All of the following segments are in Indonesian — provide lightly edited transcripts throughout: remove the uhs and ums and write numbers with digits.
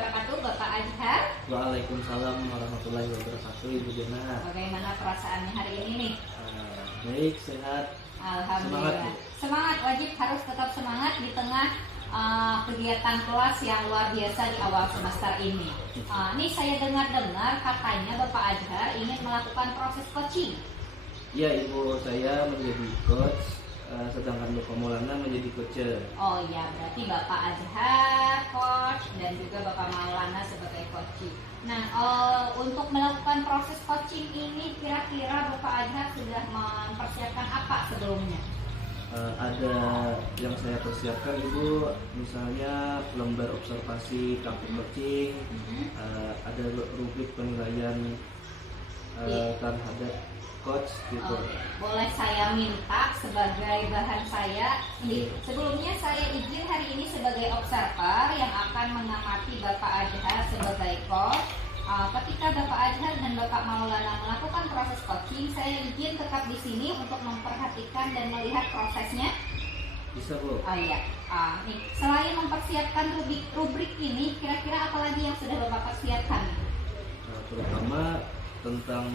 wabarakatuh, Bapak Azhar. Waalaikumsalam warahmatullahi wabarakatuh, Ibu Jana. Bagaimana perasaannya hari ini nih? Baik, sehat. Alhamdulillah. Semangat, wajib harus tetap semangat di tengah kegiatan kelas yang luar biasa di awal semester ini. Nih saya dengar-dengar katanya Bapak Azhar ingin melakukan proses coaching. Ya, Ibu, saya menjadi coach, sedangkan Bapak Maulana menjadi coacher. Oh iya, berarti Bapak Azhar coach dan juga Bapak Maulana sebagai coaching. Nah, untuk melakukan proses coaching ini kira-kira Bapak Azhar sudah mempersiapkan apa sebelumnya? Ada yang saya persiapkan, Ibu, misalnya lembar observasi kartu coaching, ada rubrik penilaian terhadap coach gitu. Boleh saya minta sebagai bahan saya sebelumnya saya izin hari ini sebagai observer yang akan mengamati Bapak Azhar sebagai coach. Ketika Bapak Azhar dan Bapak Maulana melakukan proses coaching, saya izin tetap di sini untuk memperhatikan dan melihat prosesnya. Bisa, Bu? Oh iya. Nih, selain mempersiapkan rubrik ini, kira-kira apa lagi yang sudah Bapak persiapkan? Terutama tentang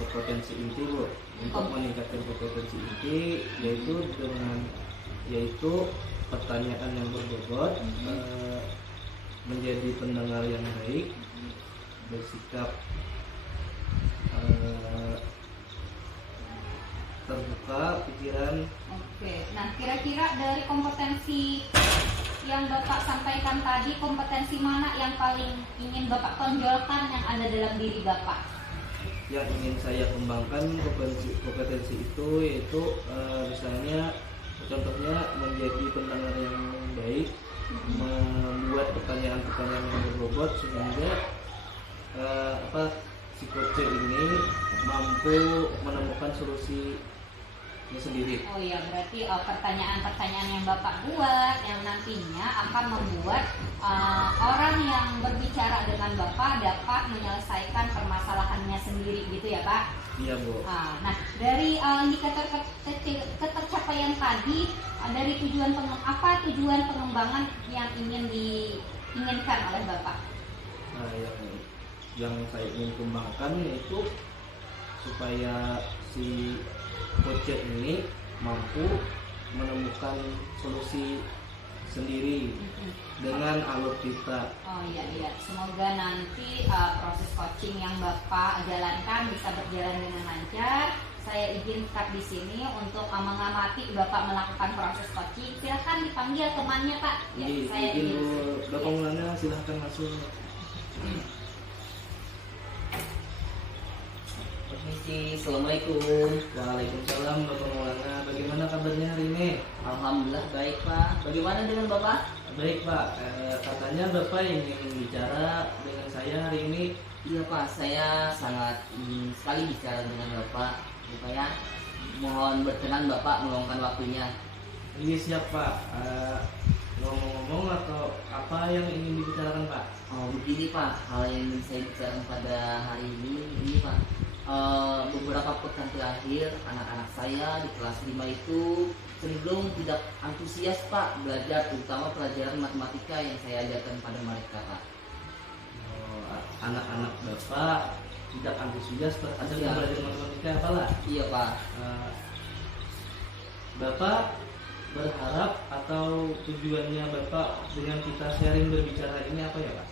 kompetensi inti, Bu, untuk meningkatkan kompetensi inti, yaitu pertanyaan yang berbobot, menjadi pendengar yang baik, bersikap terbuka pikiran. Oke, nah kira-kira dari kompetensi yang Bapak sampaikan tadi, kompetensi mana yang paling ingin Bapak tonjolkan yang ada dalam diri Bapak? Yang ingin saya kembangkan kompetensi itu yaitu misalnya contohnya menjadi pendengar yang baik, membuat pertanyaan-pertanyaan yang berbobot sehingga si coach ini mampu menemukan solusinya sendiri. Oh iya, berarti pertanyaan-pertanyaan yang Bapak buat yang nantinya akan membuat orang yang berbicara dengan Bapak dapat menyelesaikan permasalahannya sendiri gitu ya Pak? Iya, Bu. Nah, dari indikator ketercapaian tadi, dari tujuan pengembangan yang diinginkan oleh Bapak? Nah, yang saya ingin kembangkan yaitu supaya si coach ini mampu menemukan solusi sendiri dengan alutista. Oh iya, semoga nanti proses coaching yang Bapak jalankan bisa berjalan dengan lancar. Saya izin tetap di sini untuk mengamati Bapak melakukan proses coaching. Silahkan dipanggil temannya Pak. Ya, saya izin. Bapak Maulana silahkan masuk. Assalamualaikum. Waalaikumsalam, Bapak Maulana. Bagaimana kabarnya hari ini? Alhamdulillah baik Pak. Bagaimana dengan Bapak? Baik, Pak. Katanya Bapak ingin bicara dengan saya hari ini. Iya Pak, saya sangat ingin sekali bicara dengan Bapak. Supaya mohon berkenan Bapak meluangkan waktunya. Ini siap, Pak. Ngomong-ngomong atau apa yang ingin dibicarakan, Pak? Oh begini Pak, hal yang ingin saya bicarakan pada hari ini Pak. Beberapa pekan terakhir anak-anak saya di kelas 5 itu cenderung tidak antusias Pak belajar, terutama pelajaran matematika yang saya ajarkan pada mereka Pak. Anak-anak Bapak tidak antusias terhadap belajar matematika apalah? Iya Pak. Bapak berharap atau tujuannya Bapak dengan kita sharing berbicara ini apa ya Pak?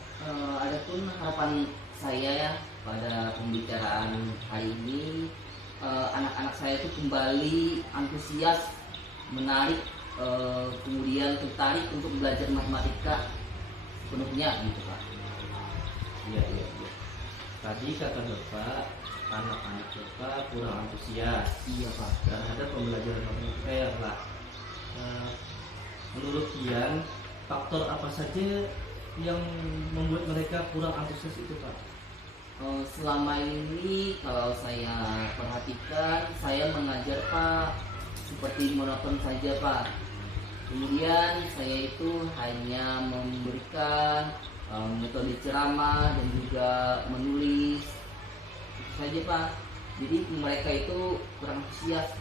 Adapun harapan saya ya pada pembicaraan hari ini, anak-anak saya itu kembali antusias, menarik, kemudian tertarik untuk belajar matematika sepenuhnya gitu Pak. Iya. Tadi kata Bapak, anak-anak Bapak kurang antusias. Iya Pak. Terhadap pembelajaran matematika ya Pak. Menurut Kian, faktor apa saja yang membuat mereka kurang antusias itu Pak? Selama ini kalau saya perhatikan, saya mengajar Pak seperti monoton saja Pak. Kemudian saya itu hanya memberikan metode ceramah dan juga menulis itu saja Pak. Jadi mereka itu kurang antusias.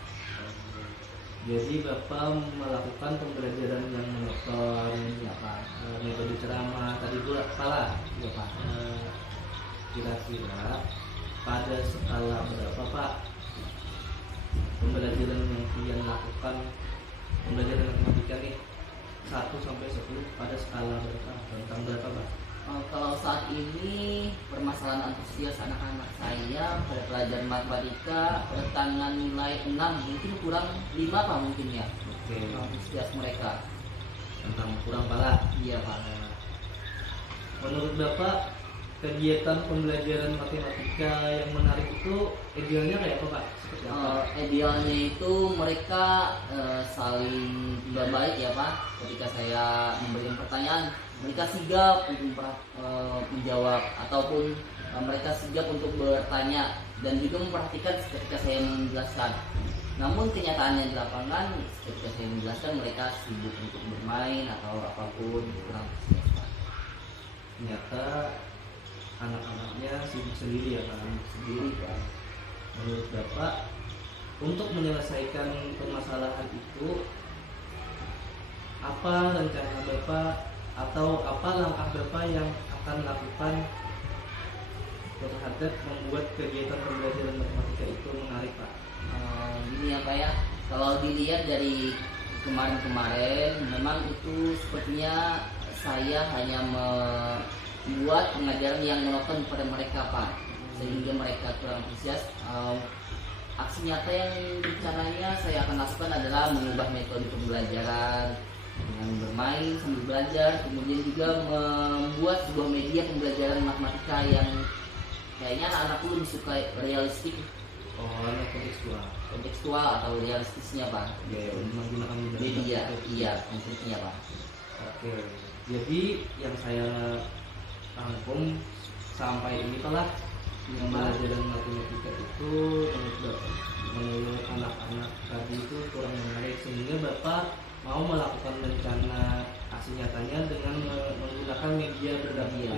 Jadi Bapak melakukan pembelajaran yang monoton, Ya Pak. metode ceramah tadi Bu Pala, Iya Pak. kira-kira pada skala berapa Pak pembelajaran yang kalian lakukan, pembelajaran matematika nih 1 sampai 10 pada skala berapa, tentang berapa Pak? Kalau saat ini permasalahan antusias anak-anak saya pada pelajaran matematika rentang nilai 6 mungkin kurang 5 Pak mungkin ya. Oke, Antusias mereka. tentang kurang Pala. Iya Pak. Menurut Bapak, kegiatan pembelajaran matematika yang menarik itu idealnya kayak apa Pak? Seperti apa? Idealnya itu mereka saling baik ya Pak. Ketika saya memberikan pertanyaan, mereka sigap untuk menjawab ataupun mereka sigap untuk bertanya dan juga memperhatikan ketika saya menjelaskan. Namun kenyataannya di lapangan ketika saya menjelaskan mereka sibuk untuk bermain atau apapun kurang antusias, Pak. Ternyata anak-anaknya sibuk sendiri ya Pak. Sendiri Pak. Menurut Bapak, untuk menyelesaikan permasalahan itu, apa rencana Bapak atau apa langkah Bapak yang akan lakukan terhadap membuat kegiatan pembelajaran matematika itu menarik Pak? Gini ya Pak ya, kalau dilihat dari kemarin-kemarin memang itu sepertinya saya hanya membuat pengajaran yang monoton kepada mereka Pak, sehingga mereka kurang antusias. Aksi nyata yang rencananya saya akan lakukan adalah mengubah metode pembelajaran dengan bermain sambil belajar, kemudian juga membuat sebuah media pembelajaran matematika yang kayaknya anak-anak lebih suka realistik, Oh, kontekstual atau realistisnya Pak. ya, menggunakan Media, iya konfliknya Pak. Oke, jadi yang saya rangkum sampai ini lah yang pembelajaran matematika itu menurut anak-anak tadi itu kurang menarik, sehingga Bapak mau melakukan rencana aksi nyatanya dengan menggunakan media berdampak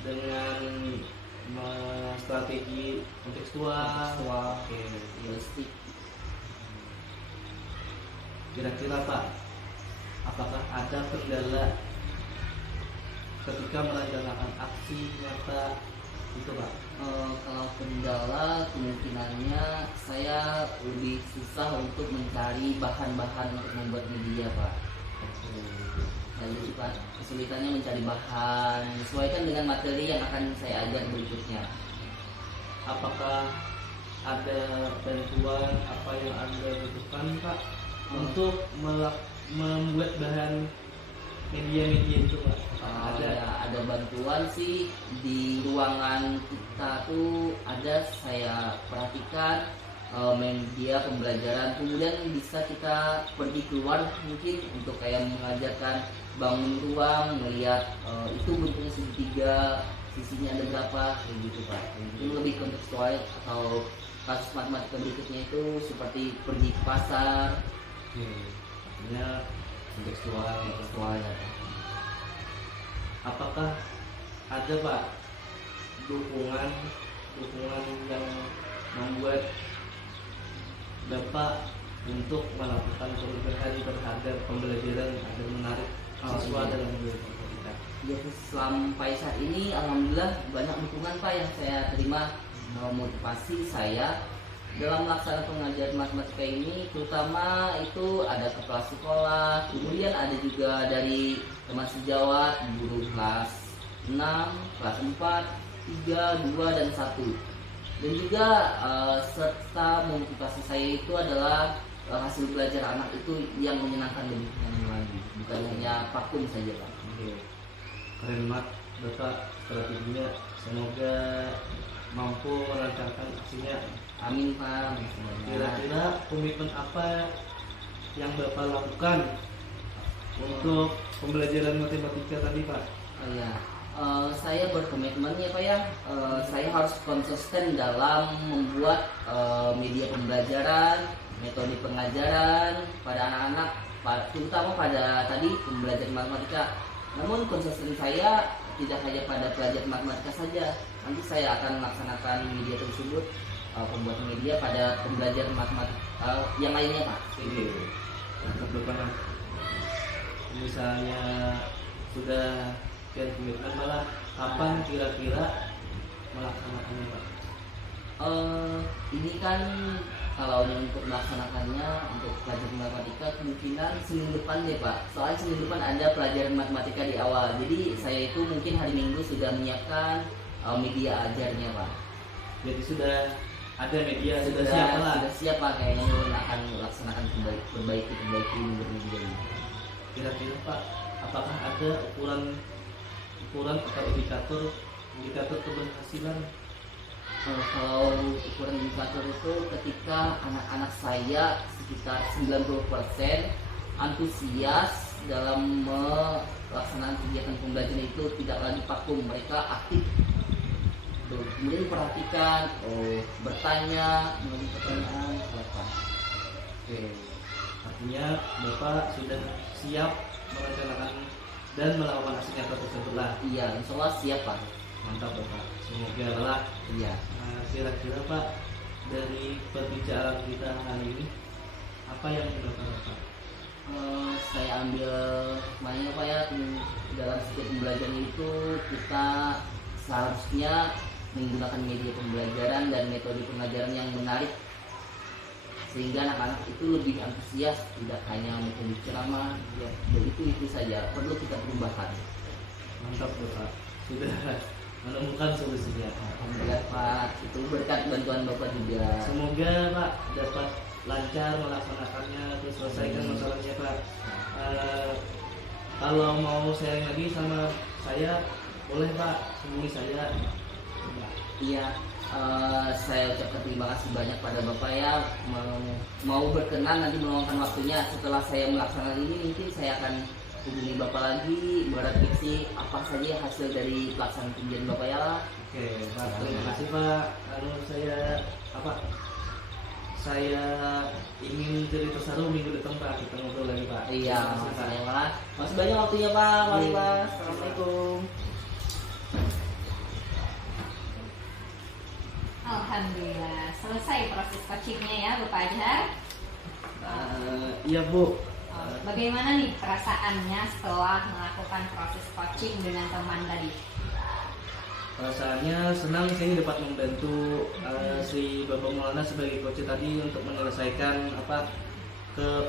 dengan strategi kontekstual. Oke. Realistik. Kira-kira Pak, apakah ada kendala ketika merencanakan aksi nyata itu Pak? Kalau kendala kemungkinannya saya lebih susah untuk mencari bahan-bahan untuk membuat media Pak. Jadi Pak, kesulitannya mencari bahan menyesuaikan dengan materi yang akan saya ajar berikutnya. Apakah ada bantuan apa yang Anda butuhkan Pak untuk membuat bahan media-media itu Pak? Ada bantuan sih di ruangan kita tuh ada, saya perhatikan media pembelajaran, kemudian bisa kita pergi keluar mungkin untuk kayak mengajarkan bangun ruang, melihat itu bentuknya segitiga, sisinya ada berapa, kayak gitu Pak. Itu lebih kontekstual, atau kasus matematika berikutnya itu seperti pergi ke pasar. Artinya kontekstual. Kontekstualnya Pak. Apakah ada Pak dukungan yang membuat Bapak untuk melakukan perubahan terhadap pembelajaran agar menarik siswa dalam belajar matematika? Ya, sampai saat ini alhamdulillah banyak dukungan Pak yang saya terima, motivasi saya dalam melaksanakan pengajaran matematika ini, terutama itu ada kepala sekolah, kemudian ada juga dari teman sejawat, guru kelas 6, kelas 4, 3, 2, dan 1. Dan juga serta motivasi saya itu adalah hasil belajar anak itu yang menyenangkan lebih lagi, bukan hanya vakum saja Pak. Oke. Keren banget Bapak strateginya, semoga mampu melancarkan aksinya. Amin Pak. Kira-kira komitmen apa yang Bapak lakukan untuk pembelajaran matematika tadi Pak? Oh ya, saya berkomitmen ya Pak ya, saya harus konsisten dalam membuat media pembelajaran, metode pengajaran pada anak-anak, terutama pada tadi pembelajaran matematika. Namun konsisten saya tidak hanya pada pelajaran matematika saja, nanti saya akan melaksanakan media tersebut, pembuatan media pada pembelajaran matematika yang lainnya Pak. Untuk Bapak misalnya sudah dan komitmen malah kapan kira-kira melaksanakannya Pak? Ini kan kalau untuk melaksanakannya untuk pelajaran matematika kemungkinan Senin depan deh Pak. Soalnya Senin depan ada pelajaran matematika di awal. Jadi saya itu mungkin hari Minggu sudah menyiapkan media ajarnya Pak. Jadi sudah ada media, sudah Sudah siap lah. Sudah siap Pak, kayaknya Ulun akan melaksanakan perbaiki media ini. Kira-kira Pak, apakah ada ukuran atau indikator keberhasilan? Kalau ukuran indikator itu ketika anak-anak saya sekitar 90% antusias dalam melaksanakan kegiatan pembelajaran itu, tidak lagi vakum, mereka aktif. Kemudian perhatikan, bertanya, mengenai pertanyaan apa. Oke, artinya Bapak sudah siap merencanakan dan melakukan aksi nyata tersebut lah. Iya, insya Allah siap Pak. Mantap Bapak, semoga lah. Iya. Kira-kira Pak, dari perbincangan kita hari ini apa yang dilakukan Bapak? Saya ambil mainnya Pak ya, dalam setiap pembelajaran itu kita seharusnya menggunakan media pembelajaran dan metode pengajaran yang menarik sehingga anak-anak itu lebih antusias, tidak hanya metode ceramah ya, itu saja, perlu kita perubahan. Mantap Bapak, sudah menemukan solusinya. Alhamdulillah Pak, itu berkat bantuan Bapak juga. Semoga Pak dapat lancar melaksanakannya terus selesaikan masalahnya Pak. Kalau mau sharing lagi sama saya boleh Pak, hubungi saya. Iya, saya ucapkan terima kasih banyak pada Bapak ya, mau berkenan nanti meluangkan waktunya. Setelah saya melaksanakan ini mungkin saya akan hubungi Bapak lagi, berefleksi apa saja hasil dari pelaksanaan kegiatan Bapak ya. Oke Pak, terima kasih Pak. Saya ingin jadi tersaru minggu depan Pak, kita ngobrol lagi Pak. Iya, Terima kasih, Pak. saya Pak. Masih banyak waktunya Pak. Mari Iya. Pak. Assalamualaikum. Alhamdulillah selesai proses coachingnya ya Bapak Adhar. Iya Bu. Bagaimana nih perasaannya setelah melakukan proses coaching dengan teman tadi? Perasaannya senang saya dapat membantu si Bapak Maulana sebagai coach tadi untuk menyelesaikan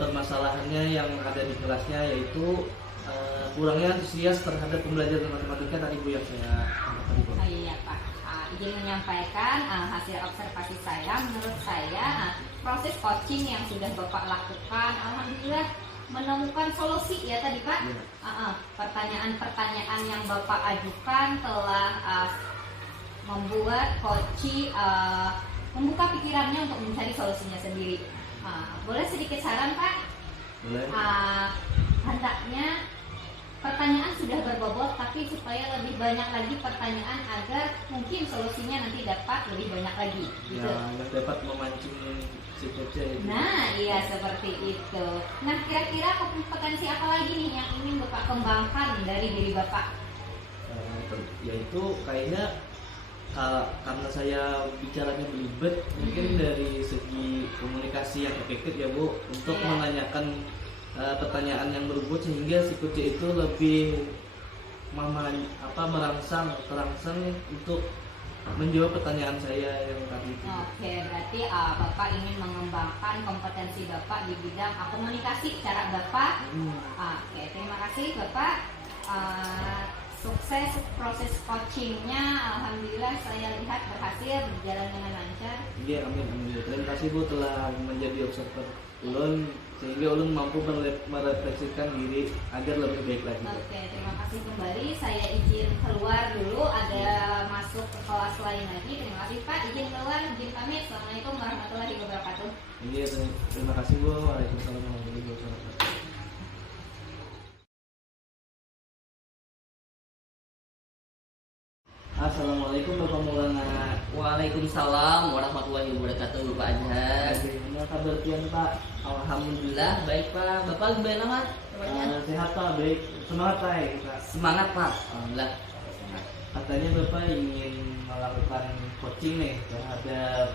permasalahannya yang ada di kelasnya, yaitu kurangnya antusias terhadap pembelajaran matematika tadi Bu yang saya tadi Bu. Oh iya Pak, izin menyampaikan hasil observasi saya. Menurut saya proses coaching yang sudah Bapak lakukan, alhamdulillah menemukan solusi ya tadi Pak. Iya. Pertanyaan-pertanyaan yang Bapak ajukan telah membuat coach membuka pikirannya untuk mencari solusinya sendiri. Boleh sedikit saran Pak? Boleh. Hendaknya pertanyaan sudah berbobot, tapi supaya lebih banyak lagi pertanyaan agar mungkin solusinya nanti dapat lebih banyak lagi. Gitu. Yang dapat memancing si coach itu. Nah, iya seperti itu. Nah, kira-kira kompetensi apa lagi nih yang ingin Bapak kembangkan dari diri Bapak? Yaitu kayaknya karena saya bicaranya belibet, mungkin dari segi komunikasi yang efektif ya Bu, untuk Iya. menanyakan pertanyaan yang berbobot sehingga si coach itu lebih terangsang untuk menjawab pertanyaan saya yang tadi itu. Oke, berarti Bapak ingin mengembangkan kompetensi Bapak di bidang komunikasi cara Bapak. Oke, terima kasih Bapak. Sukses proses coachingnya, alhamdulillah saya lihat berhasil berjalan dengan lancar. Iya, amin. Terima kasih Bu telah menjadi observer ulun sehingga ulun mampu merefleksikan diri agar lebih baik lagi. Oke, terima kasih kembali. Saya izin keluar dulu, ada masuk ke kelas lain lagi. Terima kasih Pak, izin keluar, izin pamit. Assalamualaikum warahmatullahi wabarakatuh. Iya, terima kasih Bu. Waalaikumsalam warahmatullahi wabarakatuh. Assalamualaikum Bapak Maulana. Waalaikumsalam warahmatullahi wabarakatuh Bapak Adhar. Bagaimana kabar pian Pak? Alhamdulillah baik Pak. Bapak gimana Mas? Kabarnya? Sehat Pak, baik. Semangat Pak ya kita. Semangat Pak. Alhamdulillah. Katanya Bapak ingin melakukan coaching nih terhadap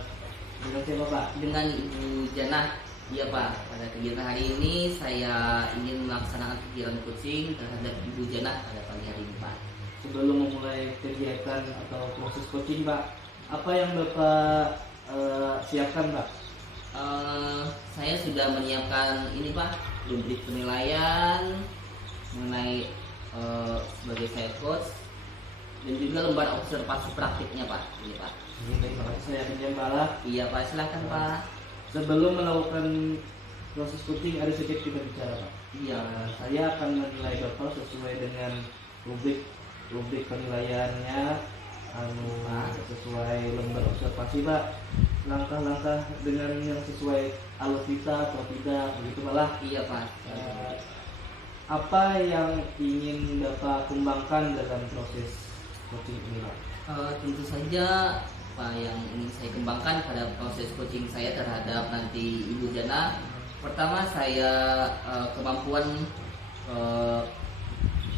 dengan siapa Pak? Dengan Ibu Janah. Iya Pak. Pada kegiatan hari ini saya ingin melaksanakan kegiatan coaching terhadap Ibu Janah pada pagi hari ini Pak. sebelum memulai kegiatan atau proses coaching Pak, apa yang Bapak siapkan Pak? Saya sudah menyiapkan ini Pak, rubrik penilaian mengenai sebagai saya coach, dan juga lembar observasi praktiknya Pak. Ini Pak. Ini terima kasih, saya pinjam Pak. Iya Pak, silakan Pak. Sebelum melakukan proses coaching ada sedikit kita bicara Pak. Iya. Saya akan menilai Bapak sesuai dengan rubrik penilaiannya, sesuai lembar observasi Pak. Langkah-langkah dengan yang sesuai alutsista atau tidak begitu Pak lah. Iya Pak. Apa yang ingin Bapak kembangkan dalam proses coaching ini Pak? Tentu saja Pak, yang ingin saya kembangkan pada proses coaching saya terhadap nanti Ibu Jana, pertama saya kemampuan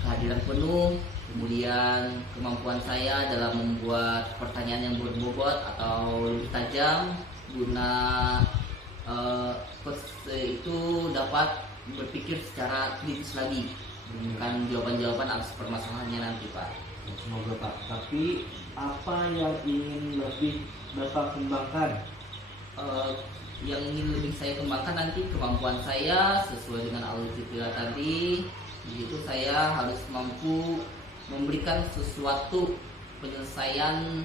kehadiran penuh, kemudian kemampuan saya dalam membuat pertanyaan yang berbobot atau lebih tajam guna coach itu dapat berpikir secara kritis lagi, bukan jawaban-jawaban atas permasalahannya nanti Pak. Semoga Pak. Tapi apa yang ingin lebih Bapak kembangkan? Yang ingin lebih saya kembangkan nanti kemampuan saya sesuai dengan alutsista tadi, yaitu saya harus mampu memberikan sesuatu penyelesaian,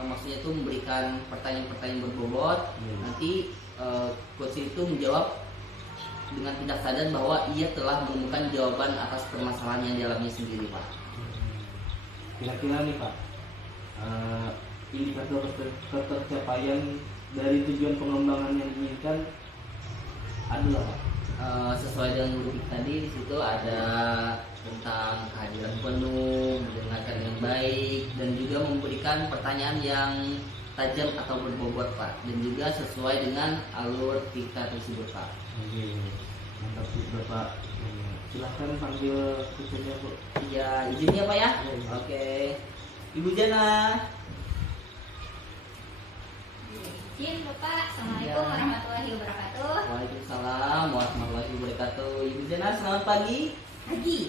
maksudnya itu memberikan pertanyaan-pertanyaan berbobot. Nanti coach itu menjawab dengan tidak sadar bahwa ia telah menemukan jawaban atas permasalahan yang dialami sendiri Pak. Kira-kira nih Pak, indikator ketercapaian dari tujuan pengembangan yang diinginkan adalah Pak? Sesuai dengan rubrik tadi, di situ ada tentang kehadiran penuh, mendengarkan yang baik, dan juga memberikan pertanyaan yang tajam atau berbobot Pak, dan juga sesuai dengan alur kita tersebut Pak. Oke, mantap Bapak. Silahkan panggil kucingnya Bu. Iya, izinnya Pak ya. Oke, Ibu Jana. Izin Bapak. Assalamualaikum Iya. warahmatullahi wabarakatuh. Waalaikumsalam warahmatullahi wabarakatuh. Ibu Jana, selamat pagi. Pagi.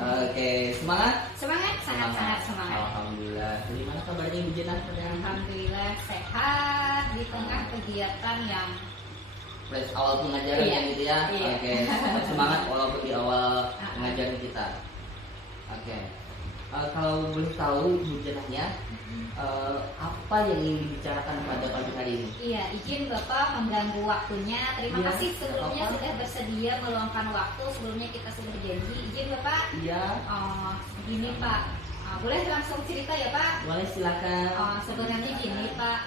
Oke, semangat. Semangat, sangat-sangat semangat. Alhamdulillah. Dari mana kabarnya Ibu Jana? Alhamdulillah sehat di tengah kegiatan yang Fresh awal pengajaran Iya. ya gitu ya. Iya. Oke, tetap semangat walaupun di awal pengajaran kita. Oke. Kalau boleh tahu Ibu Jananya, apa yang ingin dibicarakan pada pagi hari ini? Iya, izin Bapak mengganggu waktunya. Terima Iya, kasih sebelumnya apa? sudah bersedia meluangkan waktu. Sebelumnya kita sudah janji. Izin Bapak. Iya, Begini Pak, boleh langsung cerita ya Pak? boleh silakan. Sebenarnya gini Pak,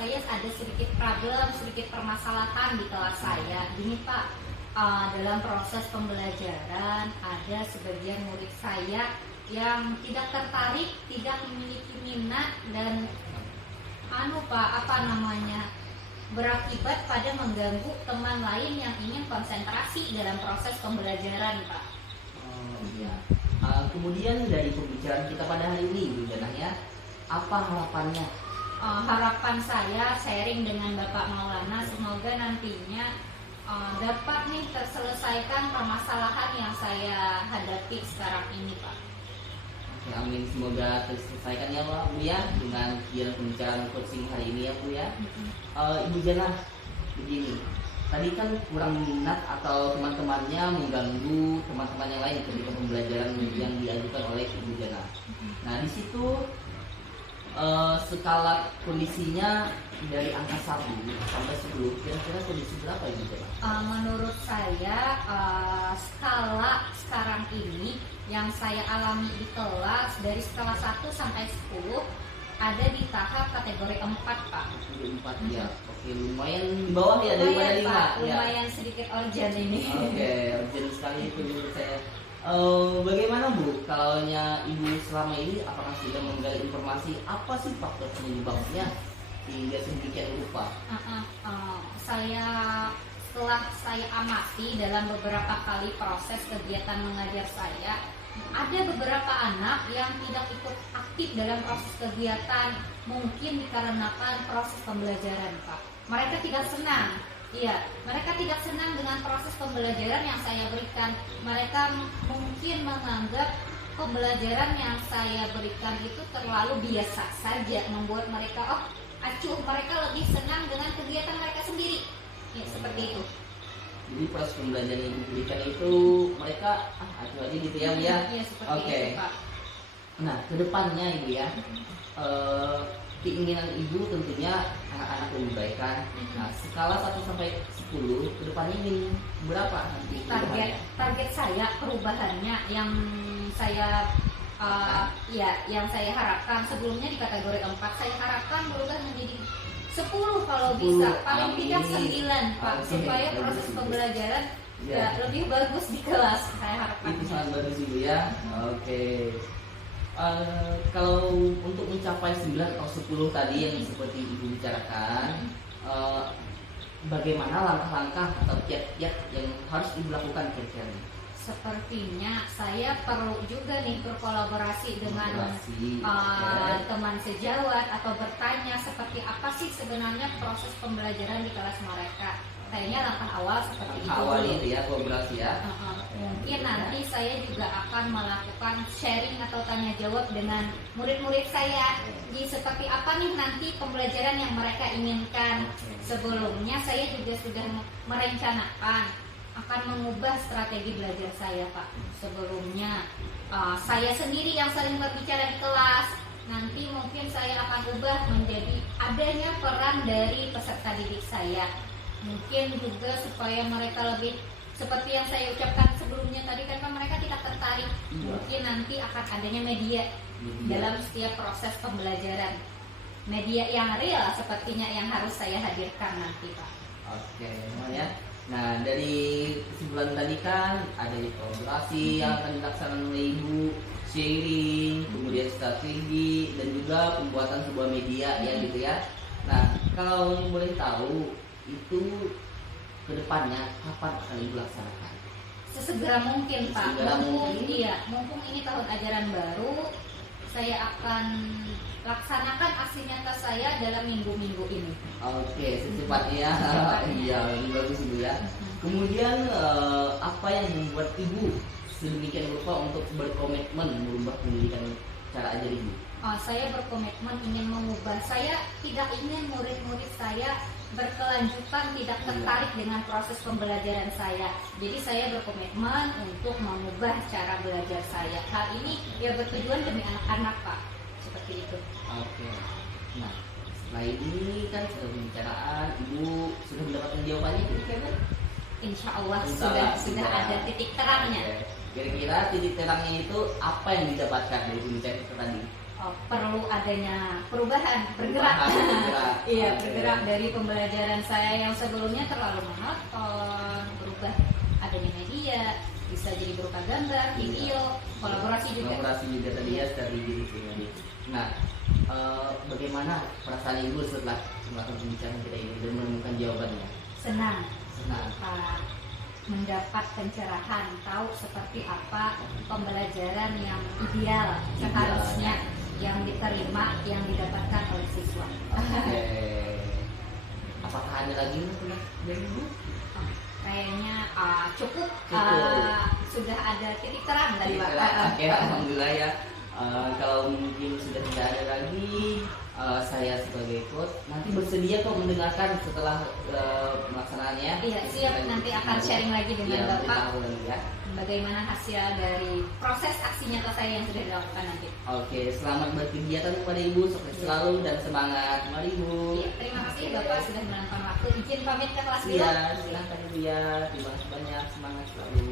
saya ada sedikit problem, sedikit permasalahan di kelas saya. Gini Pak, dalam proses pembelajaran ada sebagian murid saya yang tidak tertarik, tidak memiliki minat, dan berakibat pada mengganggu teman lain yang ingin konsentrasi dalam proses pembelajaran Pak. Iya. Kemudian dari pembicaraan kita pada hari ini Ibu Jananya, apa harapannya? Harapan saya sharing dengan Bapak Maulana, semoga nantinya dapat nih terselesaikan permasalahan yang saya hadapi sekarang ini Pak. Oke, amin, semoga terselesaikan ya Pak Bu ya dengan kegiatan pembicaraan coaching hari ini ya Bu ya. Ibu Jana, begini, tadi kan kurang minat atau teman-temannya mengganggu teman-teman yang lain ketika pembelajaran yang diajukan oleh Ibu Jana. Nah di situ skala kondisinya dari angka 1 sampai 10, kira-kira kondisi berapa Ibu Jana? Menurut saya skala sekarang ini yang saya alami di kelas dari skala 1 sampai 10 ada di tahap kategori 4 Pak. Kategori 4 ya. Oke, lumayan di bawah ya daripada 5 Pak, ya. lumayan sedikit urgent ini. Oke, urgent sekali itu menurut saya. Bagaimana Bu, kalaunya Ibu selama ini apakah sudah menggali informasi apa sih faktor penyebabnya hingga sedemikian rupa? Setelah saya amati dalam beberapa kali proses kegiatan mengajar saya, ada beberapa anak yang tidak ikut aktif dalam proses kegiatan, mungkin dikarenakan proses pembelajaran Pak. Mereka tidak senang. Iya, mereka tidak senang dengan proses pembelajaran yang saya berikan. Mereka mungkin menganggap pembelajaran yang saya berikan itu terlalu biasa saja, membuat mereka acuh, mereka lebih senang dengan kegiatan mereka sendiri. Ya, seperti itu. Jadi proses pembelajaran yang diberikan itu mereka acuh aja gitu ya, Bu ya. Iya, seperti Oke. itu, Pak. Nah, kedepannya Ibu ya, keinginan Ibu tentunya anak-anak lebih baik kan. Nah, skala 1 sampai 10, kedepannya ingin berapa nanti? Target saya perubahannya yang saya yang saya harapkan sebelumnya di kategori 4 saya harapkan berubah menjadi 10 kalau 10, bisa, paling tidak amin. 9 Pak, Oke, supaya bagus, proses bagus. pembelajaran Ya. lebih bagus di kelas, saya harapkan. Itu sangat bagus Ibu ya. Oke. Kalau untuk mencapai 9 atau 10 tadi yang seperti Ibu bicarakan, bagaimana langkah-langkah atau kiat-kiat yang harus Ibu lakukan kira-kira? Sepertinya saya perlu juga nih berkolaborasi dengan Kolaborasi, teman sejawat atau bertanya seperti apa sih sebenarnya proses pembelajaran di kelas mereka. Kayaknya langkah awal seperti itu awal dulu. itu ya, kolaborasi ya. Mungkin nanti saya juga akan melakukan sharing atau tanya jawab dengan murid-murid saya di seperti apa nih nanti pembelajaran yang mereka inginkan. Sebelumnya saya juga sudah merencanakan akan mengubah strategi belajar saya, Pak. Sebelumnya saya sendiri yang sering berbicara di kelas, nanti mungkin saya akan ubah menjadi adanya peran dari peserta didik saya. Mungkin juga supaya mereka lebih seperti yang saya ucapkan sebelumnya tadi kan mereka tidak tertarik. Mungkin nanti akan adanya media dalam setiap proses pembelajaran. Media yang real sepertinya yang harus saya hadirkan nanti, Pak. Oke, teman ya. Nah, dari kesimpulan tadi kan ada kolaborasi yang akan dilaksanakan oleh Ibu, sharing, kemudian strategi dan juga pembuatan sebuah media ya gitu ya. Nah, kalau boleh tahu itu kedepannya kapan akan Ibu laksanakan? Sesegera mungkin, Pak. Sesegera mungkin. Iya, mumpung ini tahun ajaran baru, saya akan laksanakan aksi nyata saya dalam minggu-minggu ini. Oke, secepatnya. Secepatnya. Iya, lebih bagus Ibu ya. Kemudian apa yang membuat Ibu sedemikian rupa untuk berkomitmen merubah pendidikan cara ajar Ibu? Saya berkomitmen ingin mengubah. Saya tidak ingin murid-murid saya berkelanjutan tidak tertarik dengan proses pembelajaran saya. Jadi saya berkomitmen untuk mengubah cara belajar saya. Hal ini ya bertujuan demi anak-anak, Pak. Seperti itu. Oke. Nah, setelah ini kan sudah pembicaraan, Ibu sudah mendapatkan jawabannya kira-kira? Insya Allah Insya Allah, sudah sudah. ada titik terangnya. Oke. Kira-kira titik terangnya itu apa yang didapatkan dari pembicaraan kita tadi? Perlu adanya perubahan, bergerak. Bergerak. Iya, Oke. bergerak dari pembelajaran saya yang sebelumnya terlalu monoton, berubah adanya media, bisa jadi berupa gambar, video, kolaborasi juga. Kolaborasi juga tadi ya strategi itu tadi. Nah, bagaimana perasaan Ibu setelah melakukan pembicaraan kita ini dan menemukan jawabannya? Senang, Senang. Pak, mendapat pencerahan, tahu seperti apa pembelajaran yang ideal seharusnya yang diterima, yang didapatkan oleh siswa. Oke. Apakah ada lagi dari Ibu? Kayaknya cukup, Cukup. sudah ada titik terang dari Pak. Oke, alhamdulillah ya. Kalau mungkin sudah tidak ada lagi, saya sebagai coach nanti bersedia kok mendengarkan setelah pelaksanaannya. Iya, siap, nanti akan sharing lagi dengan Iya, Bapak beritahu lagi ya. bagaimana hasil dari proses aksi nyata saya yang sudah dilakukan nanti. Oke, selamat berkegiatan kepada Ibu, sukses selalu dan semangat. Mari Ibu. Iya, terima kasih Bapak sudah meluangkan waktu. Izin pamit ke kelas dulu. Iya, silakan Ibu ya. Terima kasih banyak, semangat selalu.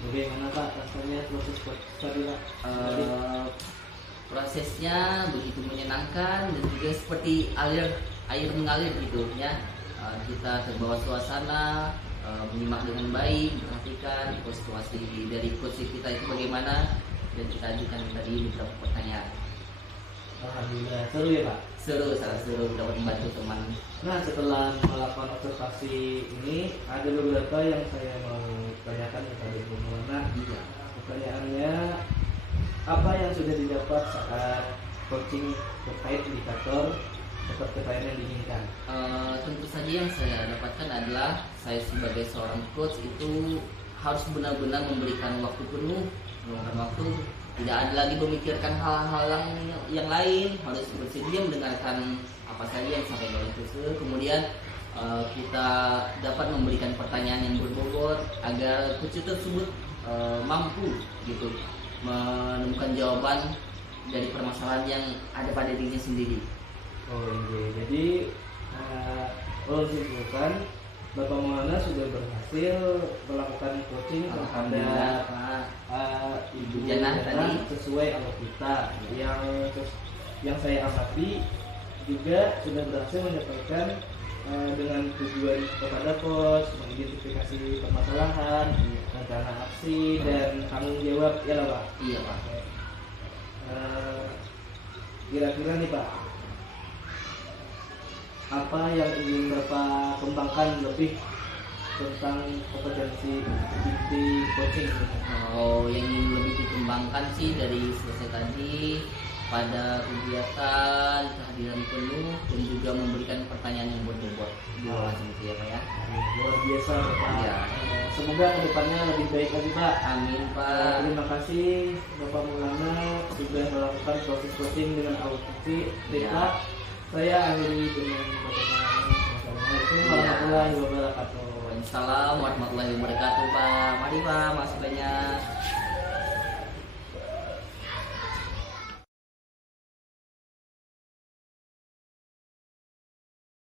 Bagaimana Pak rasanya proses tadi Pak? Prosesnya begitu menyenangkan dan juga seperti air mengalir gitu ya. Kita terbawa suasana, menyimak dengan baik, perhatikan situasi dari coach kita itu bagaimana dan kita ajukan tadi beberapa pertanyaan. Alhamdulillah seru ya Pak. Seru, sangat seru, dapat membantu teman. Nah setelah melakukan observasi ini ada beberapa yang saya mau tanyakan kepada Ibu Maulana. Iya. Pertanyaannya, apa yang sudah didapat saat coaching terkait indikator seperti yang diinginkan? Tentu saja yang saya dapatkan adalah saya sebagai seorang coach itu harus benar-benar memberikan waktu penuh, meluangkan waktu, tidak ada lagi memikirkan hal-hal yang lain, harus bersedia mendengarkan apa saja yang disampaikan oleh Tuhan. Kemudian kita dapat memberikan pertanyaan yang berbobot agar coach tersebut mampu gitu menemukan jawaban dari permasalahan yang ada pada dirinya sendiri. Oh iya, jadi ulun simpulkan Bapak Maulana sudah berhasil melakukan coaching Alhamdulillah, kepada Pak. Ibu Janah tadi. sesuai alokita yang saya amati juga sudah berhasil menyampaikan dengan tujuan kepada coach, mengidentifikasi permasalahan, rencana aksi dan tanggung jawab ya lah Pak. Iya Pak. Kira-kira nih Pak, apa yang ingin Bapak kembangkan lebih tentang kompetensi PT coaching? Oh, yang ingin lebih dikembangkan sih dari selesai tadi pada kegiatan kehadiran penuh dan juga memberikan pertanyaan yang berbobot seperti ya Pak ya. Luar biasa Bapak. Iya. Semoga kedepannya lebih baik lagi Pak. Amin Pak. Terima kasih Bapak Maulana sudah melakukan proses coaching dengan audisi. Iya. Saya akhiri dengan Bapak Maulana. Assalamualaikum Iya. warahmatullahi wabarakatuh. Waalaikumsalam warahmatullahi wabarakatuh Pak. Mari Pak, makasih banyak.